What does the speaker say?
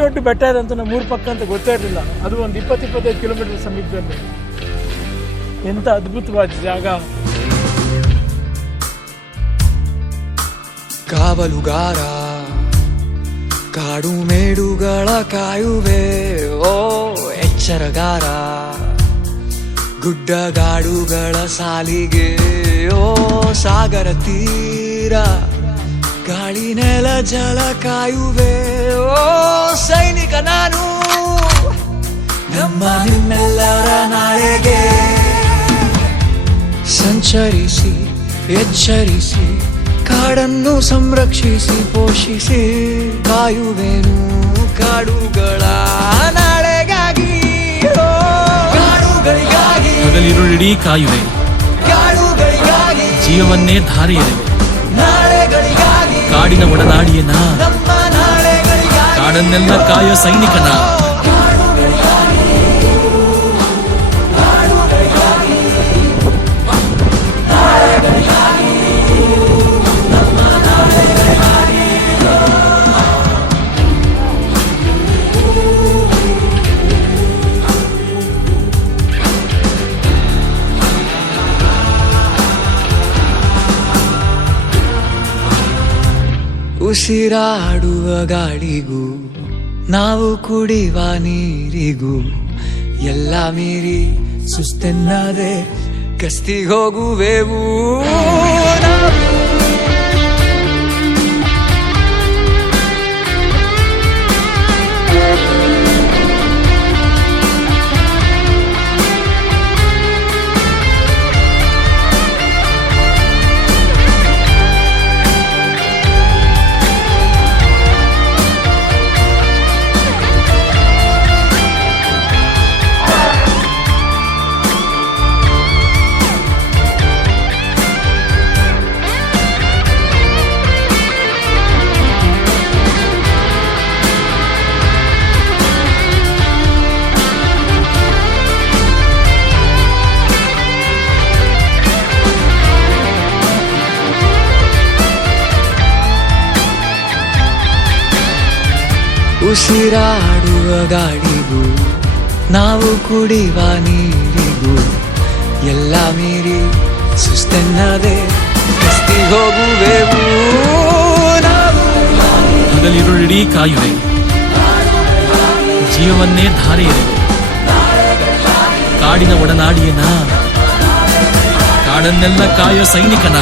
ದೊಡ್ಡ ಬೆಟ್ಟ ಇದೆ ಅಂತ ನಮ್ಮ ಊರ ಪಕ್ಕ ಅಂತ ಗೊತ್ತೇ ಇರಲಿಲ್ಲ. ಅದು ಒಂದು 20-25 ಕಿಲೋಮೀಟರ್ ಸಮೀಪದಲ್ಲಿ. ಎಂಥ ಅದ್ಭುತವಾದ ಜಾಗ. ಕಾವಲುಗಾರ ಕಾಡು ಮೇಡುಗಳ ಕಾಯುವೆ ಓ ಎಚ್ಚರಗಾರ, ಗುಡ್ಡಗಾಡುಗಳ ಸಾಲಿಗೆ ಓ ಸಾಗರ ತೀರ, ಗಾಳಿ ನೆಲ ಜಲ ಕಾಯುವೆ ಓ ಸೈನಿಕ ನಾನು, ನಮ್ಮ ನಿಮ್ಮೆಲ್ಲರ ನಾಳೆಗೆ ಸಂಚರಿಸಿ ಎಚ್ಚರಿಸಿ ಕಾಡನ್ನು ಸಂರಕ್ಷಿಸಿ ಪೋಷಿಸಿ ಕಾಯುವೆನು ಕಾಡುಗಳ ನಾಳೆಗಾಗಿ ಕಾಡುಗಳಿಗಾಗಿ ಹಗಲಿರುಳಿಡೀ ಕಾಯುವೆ, ಕಾಡುಗಳಿಗಾಗಿ ಜೀವವನ್ನೇ ಧಾರೆ ಎರೆವೆ, ನಾಳೆಗಳಿಗಾಗಿ ಕಾಡಿನ ಒಡನಾಡಿಯನ, ನಮ್ಮ ನಾಳೆಗಳಿಗಾಗಿ ಕಾಡನ್ನೆಲ್ಲ ಕಾಯೋ ಸೈನಿಕನ. ಉಸಿರಾಡುವ ಗಾಳಿಗೂ ನಾವು ಕುಡಿಯುವ ನೀರಿಗೂ ಎಲ್ಲ ಮೀರಿ ಸುಸ್ತೆನ್ನದೆ ಗಸ್ತಿಗೆ ಹೋಗುವೆವು ನಾವು. ಉಸಿರಾಡುವ ಗಾಳಿಗೂ ನಾವು ಕುಡಿಯುವ ನೀರಿಗೂ ಎಲ್ಲ ಮೀರಿ ಸುಸ್ತೆನ್ನದೆ ಗಸ್ತಿಗೆ ಹೋಗುವೆವು ನಾವು. ಹಗಲಿರುಳಿಡೀ ಕಾಯುವೆ, ಜೀವವನ್ನೇ ಧಾರೆ ಎರೆವೆ, ಕಾಡಿನ ಒಡನಾಡಿಯನ, ಕಾಡನ್ನೆಲ್ಲ ಕಾಯೋ ಸೈನಿಕನ.